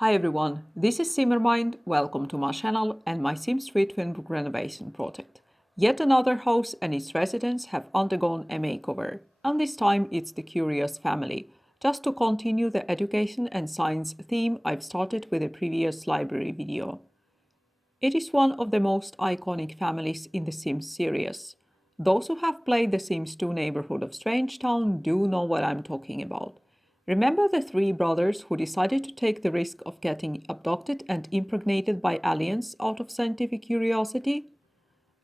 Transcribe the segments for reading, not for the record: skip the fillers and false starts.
Hi everyone, this is Simmermind. Welcome to my channel and my Sims 3 Twinbrook Renovation project. Yet another house and its residents have undergone a makeover, and this time it's the curious family. Just to continue the education and science theme I've started with a previous library video. It is one of the most iconic families in the Sims series. Those who have played The Sims 2 Neighborhood of Strangetown do know what I'm talking about. Remember the three brothers who decided to take the risk of getting abducted and impregnated by aliens out of scientific curiosity?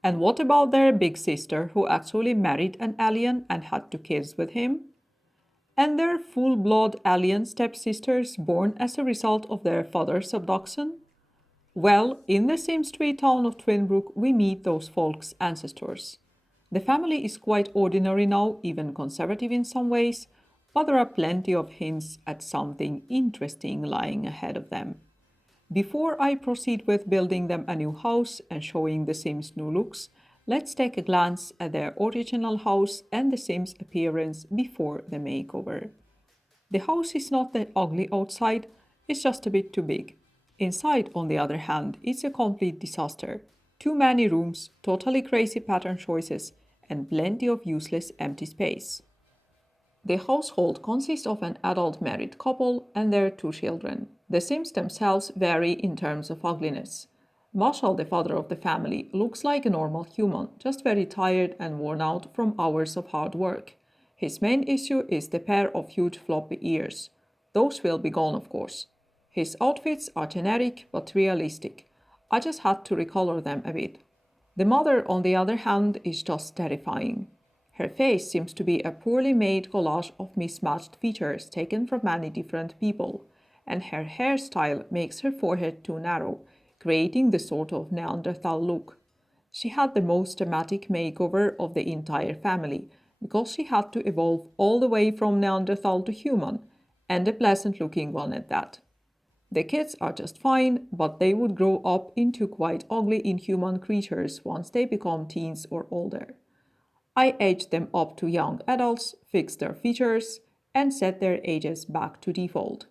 And what about their big sister who actually married an alien and had two kids with him? And their full-blood alien stepsisters born as a result of their father's abduction? Well, in the Sims 3 town of Twinbrook, we meet those folks' ancestors. The family is quite ordinary now, even conservative in some ways, but there are plenty of hints at something interesting lying ahead of them. Before I proceed with building them a new house and showing the Sims' new looks, let's take a glance at their original house and the Sims' appearance before the makeover. The house is not that ugly outside, it's just a bit too big. Inside, on the other hand, it's a complete disaster. Too many rooms, totally crazy pattern choices, and plenty of useless empty space. The household consists of an adult married couple and their two children. The Sims themselves vary in terms of ugliness. Marshall, the father of the family, looks like a normal human, just very tired and worn out from hours of hard work. His main issue is the pair of huge floppy ears. Those will be gone, of course. His outfits are generic but realistic. I just had to recolor them a bit. The mother, on the other hand, is just terrifying. Her face seems to be a poorly made collage of mismatched features taken from many different people, and her hairstyle makes her forehead too narrow, creating the sort of Neanderthal look. She had the most dramatic makeover of the entire family, because she had to evolve all the way from Neanderthal to human, and a pleasant looking one at that. The kids are just fine, but they would grow up into quite ugly inhuman creatures once they become teens or older. I aged them up to young adults, fixed their features, and set their ages back to default.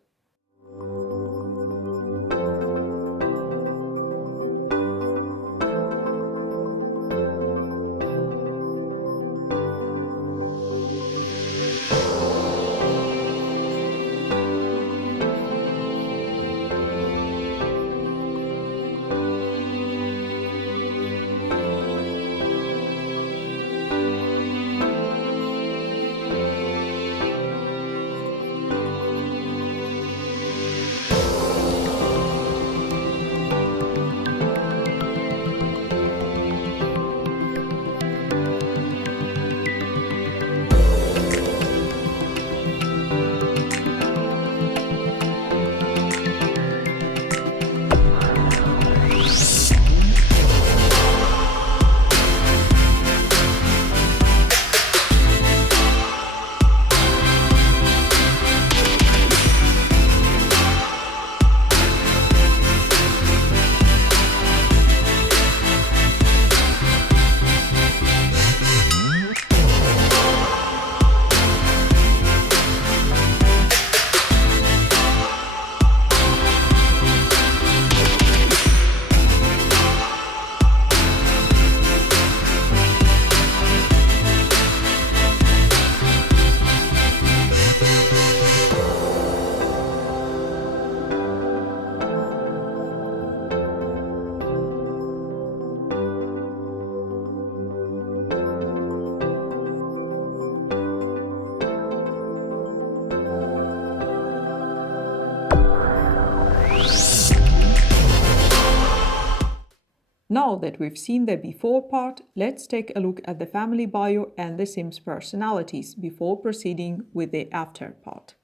Now that we've seen the before part, let's take a look at the family bio and the Sims personalities before proceeding with the after part.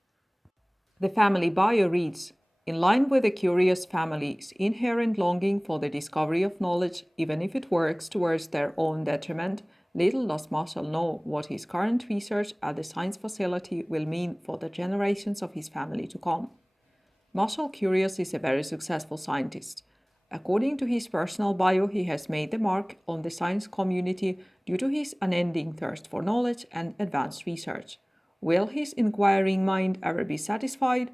The family bio reads, in line with the curious family's inherent longing for the discovery of knowledge, even if it works towards their own detriment, little does Marshall know what his current research at the science facility will mean for the generations of his family to come. Marshall Curious is a very successful scientist. According to his personal bio, he has made the mark on the science community due to his unending thirst for knowledge and advanced research. Will his inquiring mind ever be satisfied?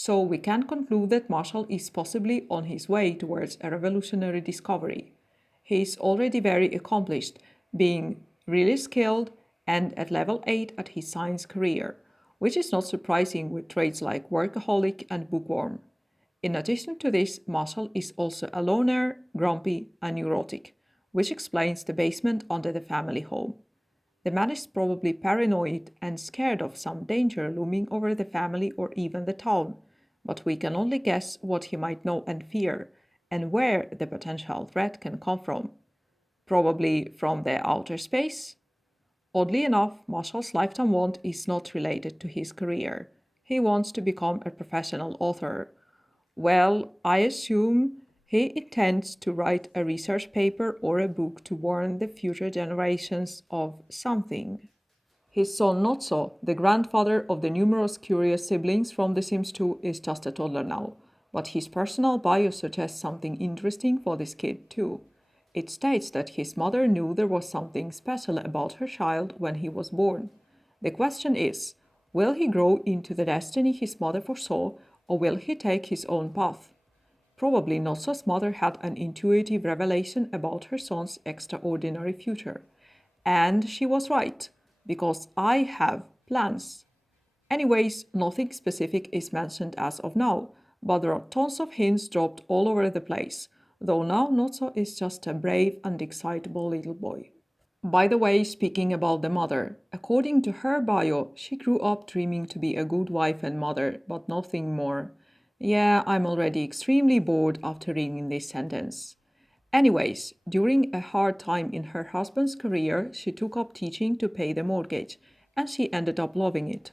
So we can conclude that Marshall is possibly on his way towards a revolutionary discovery. He is already very accomplished, being really skilled and at level 8 at his science career, which is not surprising with traits like workaholic and bookworm. In addition to this, Marshall is also a loner, grumpy, and neurotic, which explains the basement under the family home. The man is probably paranoid and scared of some danger looming over the family or even the town, but we can only guess what he might know and fear, and where the potential threat can come from. Probably from the outer space? Oddly enough, Marshall's lifetime want is not related to his career. He wants to become a professional author. Well, I assume he intends to write a research paper or a book to warn the future generations of something. His son Notso, the grandfather of the numerous curious siblings from The Sims 2, is just a toddler now, but his personal bio suggests something interesting for this kid too. It states that his mother knew there was something special about her child when he was born. The question is, will he grow into the destiny his mother foresaw, or will he take his own path? Probably Notso's mother had an intuitive revelation about her son's extraordinary future. And she was right, because I have plans. Anyways, nothing specific is mentioned as of now, but there are tons of hints dropped all over the place, though now Notso is just a brave and excitable little boy. By the way, speaking about the mother, according to her bio, she grew up dreaming to be a good wife and mother, but nothing more. Yeah, I'm already extremely bored after reading this sentence. Anyways, during a hard time in her husband's career, she took up teaching to pay the mortgage, and she ended up loving it.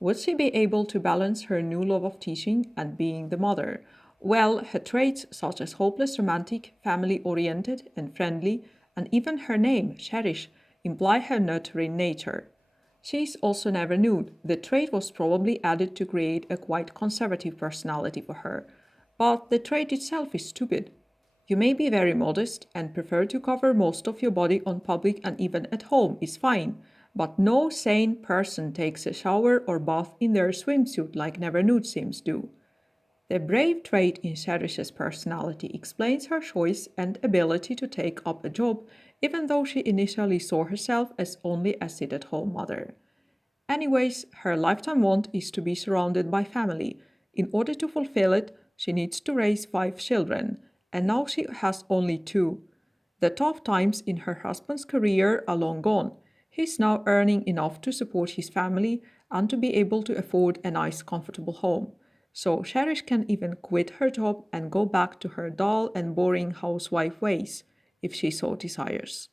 Would she be able to balance her new love of teaching and being the mother? Well, her traits such as hopeless romantic, family-oriented and friendly, and even her name, Cherish, imply her nurturing nature. She is also never nude. The trait was probably added to create a quite conservative personality for her. But the trait itself is stupid. You may be very modest and prefer to cover most of your body on public and even at home is fine, but no sane person takes a shower or bath in their swimsuit like Never Nude Sims do. The brave trait in Cherish's personality explains her choice and ability to take up a job, even though she initially saw herself as only a sit-at-home mother. Anyways, her lifetime want is to be surrounded by family. In order to fulfill it, she needs to raise 5 children, and now she has only 2. The tough times in her husband's career are long gone. He's now earning enough to support his family and to be able to afford a nice, comfortable home. So Cherish can even quit her job and go back to her dull and boring housewife ways, if she so desires.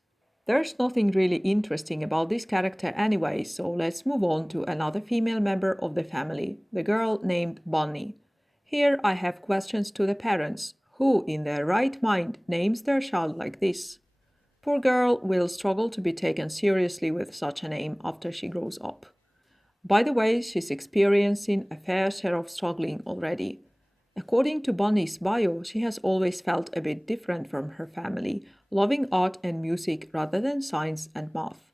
There's nothing really interesting about this character anyway, so let's move on to another female member of the family, the girl named Bonnie. Here I have questions to the parents. Who in their right mind names their child like this? Poor girl will struggle to be taken seriously with such a name after she grows up. By the way, she's experiencing a fair share of struggling already. According to Bonnie's bio, she has always felt a bit different from her family, loving art and music rather than science and math.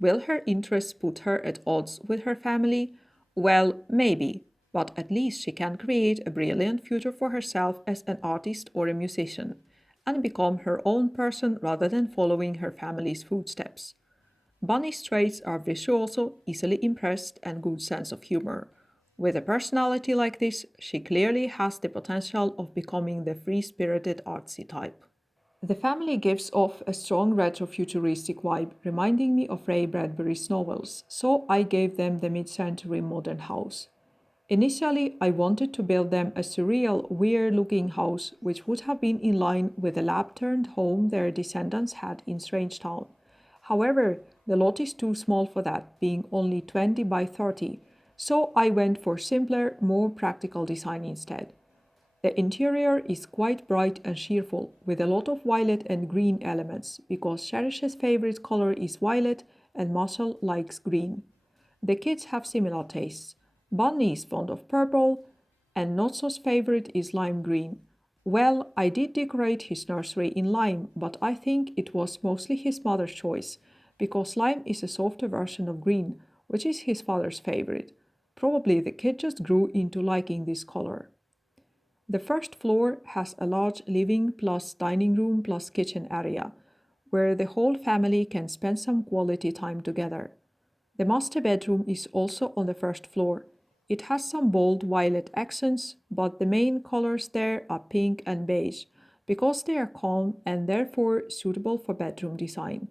Will her interests put her at odds with her family? Well, maybe, but at least she can create a brilliant future for herself as an artist or a musician, and become her own person rather than following her family's footsteps. Bunny's traits are virtuoso, easily impressed, and good sense of humor. With a personality like this, she clearly has the potential of becoming the free-spirited artsy type. The family gives off a strong retro-futuristic vibe, reminding me of Ray Bradbury's novels, so I gave them the mid-century modern house. Initially, I wanted to build them a surreal, weird-looking house which would have been in line with the lab-turned home their descendants had in Strange Town. However, the lot is too small for that, being only 20 by 30, so I went for simpler, more practical design instead. The interior is quite bright and cheerful, with a lot of violet and green elements, because Cherish's favorite color is violet and Marshall likes green. The kids have similar tastes. Bunny is fond of purple, and Notso's favorite is lime green. Well, I did decorate his nursery in lime, but I think it was mostly his mother's choice, because lime is a softer version of green, which is his father's favorite. Probably the kid just grew into liking this color. The first floor has a large living plus dining room plus kitchen area, where the whole family can spend some quality time together. The master bedroom is also on the first floor. It has some bold violet accents, but the main colors there are pink and beige, because they are calm and therefore suitable for bedroom design.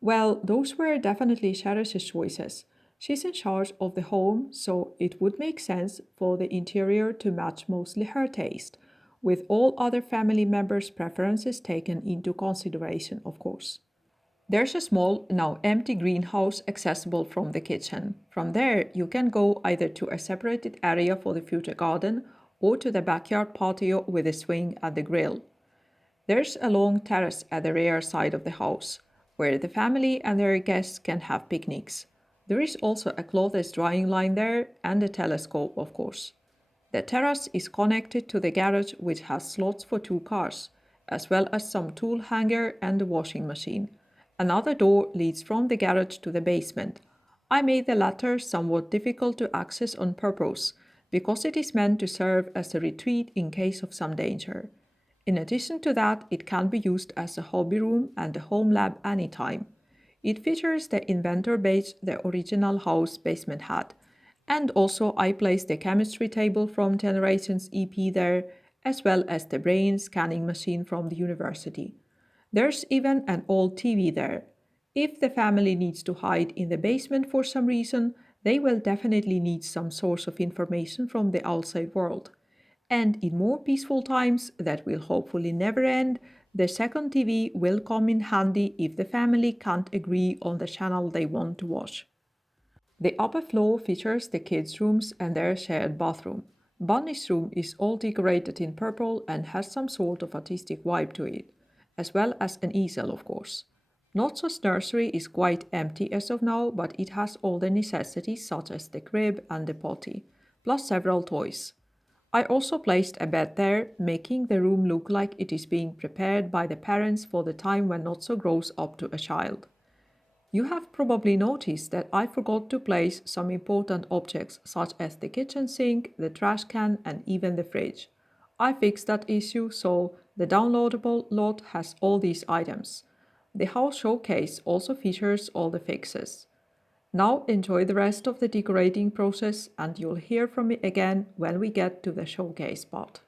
Well, those were definitely Cherish's choices. She's in charge of the home, so it would make sense for the interior to match mostly her taste, with all other family members' preferences taken into consideration, of course. There's a small, now empty greenhouse accessible from the kitchen. From there, you can go either to a separated area for the future garden or to the backyard patio with a swing and the grill. There's a long terrace at the rear side of the house, where the family and their guests can have picnics. There is also a clothes drying line there and a telescope, of course. The terrace is connected to the garage, which has slots for 2 cars, as well as some tool hanger and a washing machine. Another door leads from the garage to the basement. I made the latter somewhat difficult to access on purpose, because it is meant to serve as a retreat in case of some danger. In addition to that, it can be used as a hobby room and a home lab anytime. It features the inventor badge the original house basement had. And also I placed the chemistry table from Generations EP there, as well as the brain scanning machine from the university. There's even an old TV there. If the family needs to hide in the basement for some reason, they will definitely need some source of information from the outside world. And in more peaceful times that will hopefully never end, the second TV will come in handy if the family can't agree on the channel they want to watch. The upper floor features the kids' rooms and their shared bathroom. Bunny's room is all decorated in purple and has some sort of artistic vibe to it, as well as an easel, of course. Notso's nursery is quite empty as of now, but it has all the necessities such as the crib and the potty, plus several toys. I also placed a bed there, making the room look like it is being prepared by the parents for the time when Notso grows up to a child. You have probably noticed that I forgot to place some important objects such as the kitchen sink, the trash can, and even the fridge. I fixed that issue, so the downloadable lot has all these items. The house showcase also features all the fixes. Now enjoy the rest of the decorating process, and you'll hear from me again when we get to the showcase part.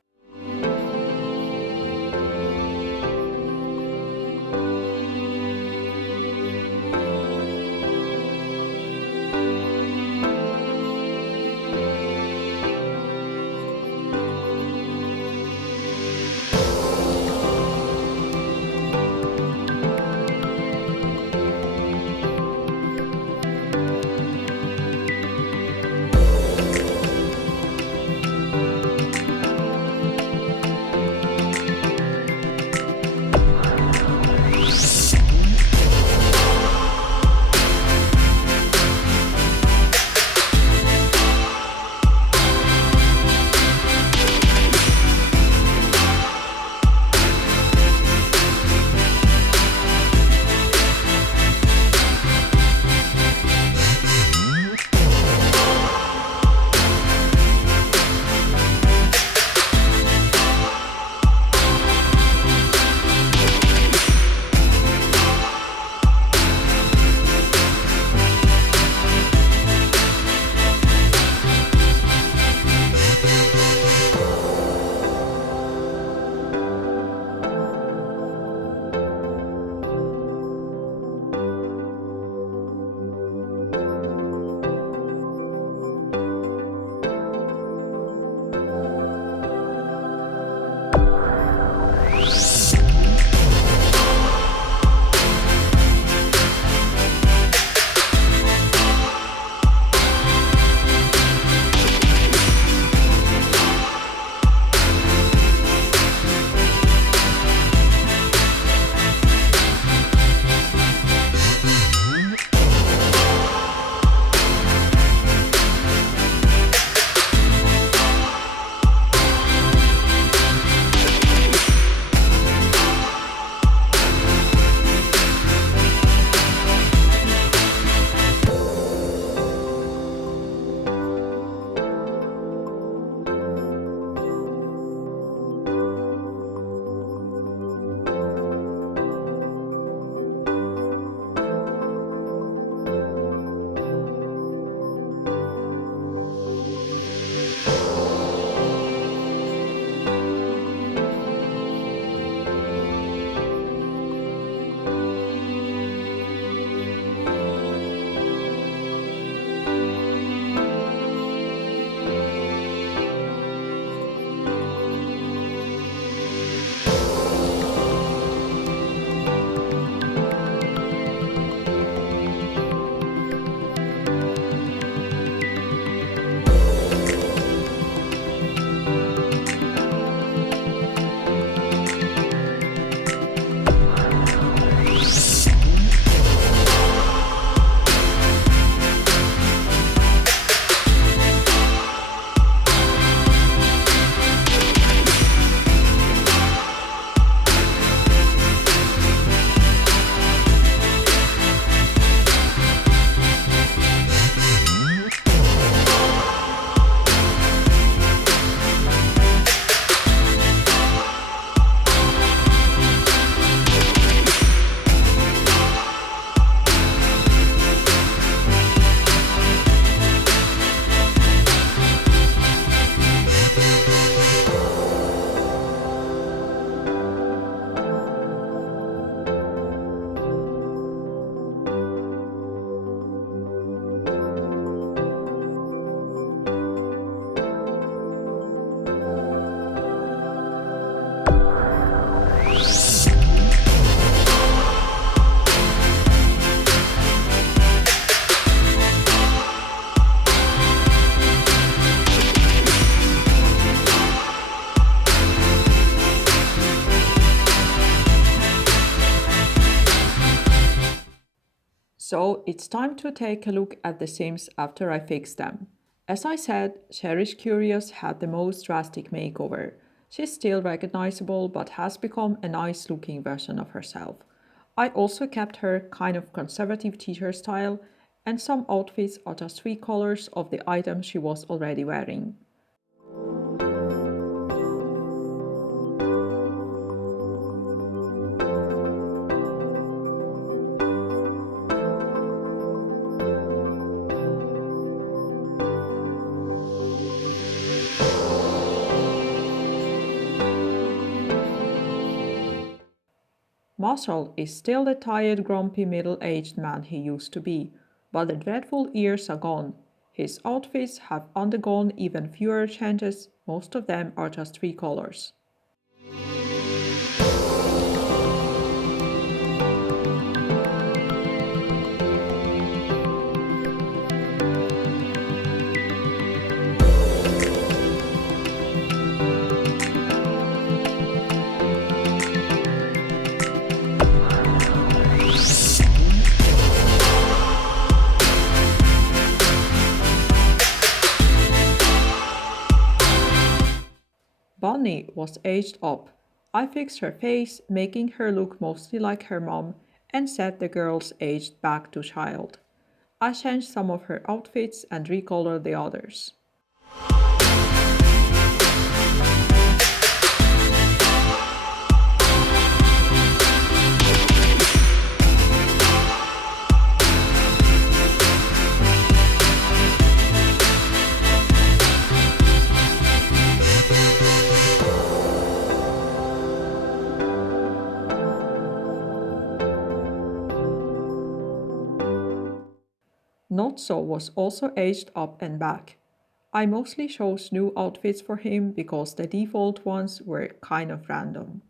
So it's time to take a look at the Sims after I fix them. As I said, Cherish Curious had the most drastic makeover. She's still recognizable but has become a nice looking version of herself. I also kept her kind of conservative teacher style, and some outfits are just three colors of the item she was already wearing. Marshall is still the tired, grumpy, middle-aged man he used to be, but the dreadful years are gone. His outfits have undergone even fewer changes, most of them are just three colors. Bonnie was aged up. I fixed her face, making her look mostly like her mom, and set the girl's aged back to child. I changed some of her outfits and recolored the others. Not So was also aged up and back. I mostly chose new outfits for him because the default ones were kind of random.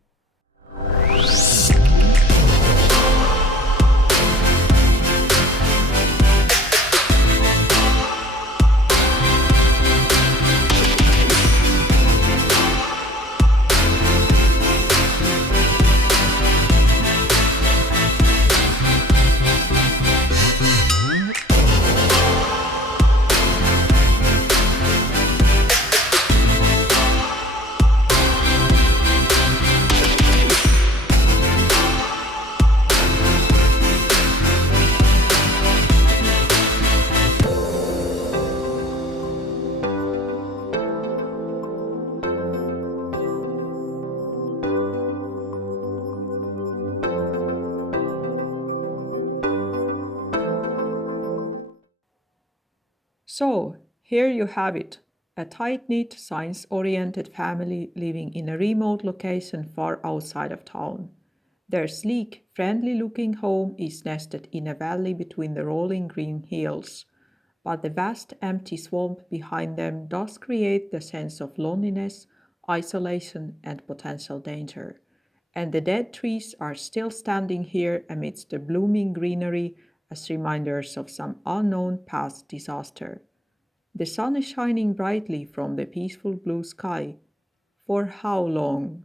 So, here you have it, a tight-knit, science-oriented family living in a remote location far outside of town. Their sleek, friendly-looking home is nested in a valley between the rolling green hills, but the vast empty swamp behind them does create the sense of loneliness, isolation, and potential danger. And the dead trees are still standing here amidst the blooming greenery as reminders of some unknown past disaster. The sun is shining brightly from the peaceful blue sky. For how long?